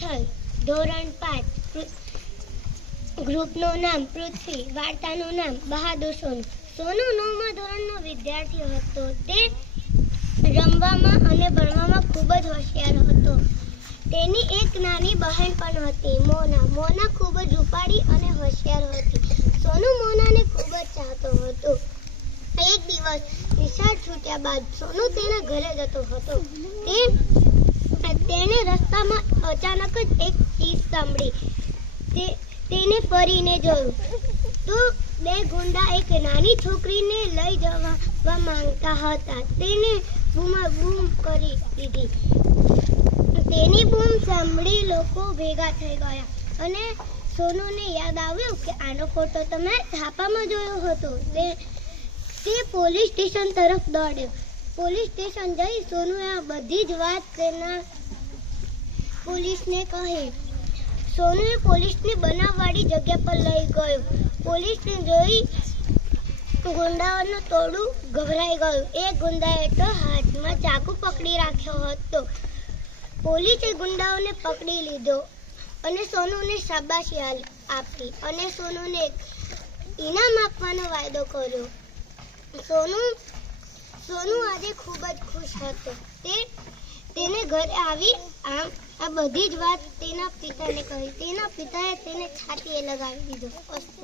વિઠ્ઠલ ધોરણ પાંચ. ગ્રુપનું નામ પૃથ્વી, વાર્તાનું નામ બહાદુર સોનુ. સોનુ નવમા ધોરણનો વિદ્યાર્થી હતો. તે રમવામાં અને ભણવામાં ખૂબ જ હોશિયાર હતો. તેની એક નાની બહેન પણ હતી, મોના. મોના ખૂબ જ રૂપાળી અને હોશિયાર હતી. સોનુ મોનાને ખૂબ જ ચાહતો હતો. એક દિવસ નિશાળ છૂટ્યા બાદ સોનુ તેના ઘરે જતો હતો. તે તેણે રસ્તામાં અચાનક જ એક ચીસ સાંભળી. તે, તેને ફરીને જોયું. તો બે ગુંડા એક નાની છોકરીને લઈ જવા માંગતા હતા. તેને બૂમા, બૂમ કરી દીધી. તેની બૂમ સાંભળી લોકો ભેગા થઈ ગયા. અને સોનુને યાદ આવ્યું કે આનો ફોટો તમે છાપામાં જોયો હતો. તે તે પોલીસ સ્ટેશન તરફ દોડ્યો. પોલીસ સ્ટેશન જઈ સોનુએ આ બધી જ વાત તેના પોલીસને કહી. સોનુએ પોલીસને બનાવવાળી જગ્યા પર લઈ ગયો. પોલીસને જોઈ ગુંડાઓનું ટોળું ગભરાઈ ગયું. એ ગુંડાએ તો હાથમાં ચાકુ પકડી રાખ્યો હતો. પોલીસે ગુંડાઓને પકડી લીધો અને સોનુને શાબાશી આપી અને સોનુને ઇનામ આપવાનો વાયદો કર્યો. સોનુ સોનુ આજે ખૂબ જ ખુશ હતો. તે તેને ઘરે આવી આમ આ બધી જ વાત તેના પિતાને કહી. તેના પિતાએ તેને છાતીએ લગાવી દીધો. અસ્તુ.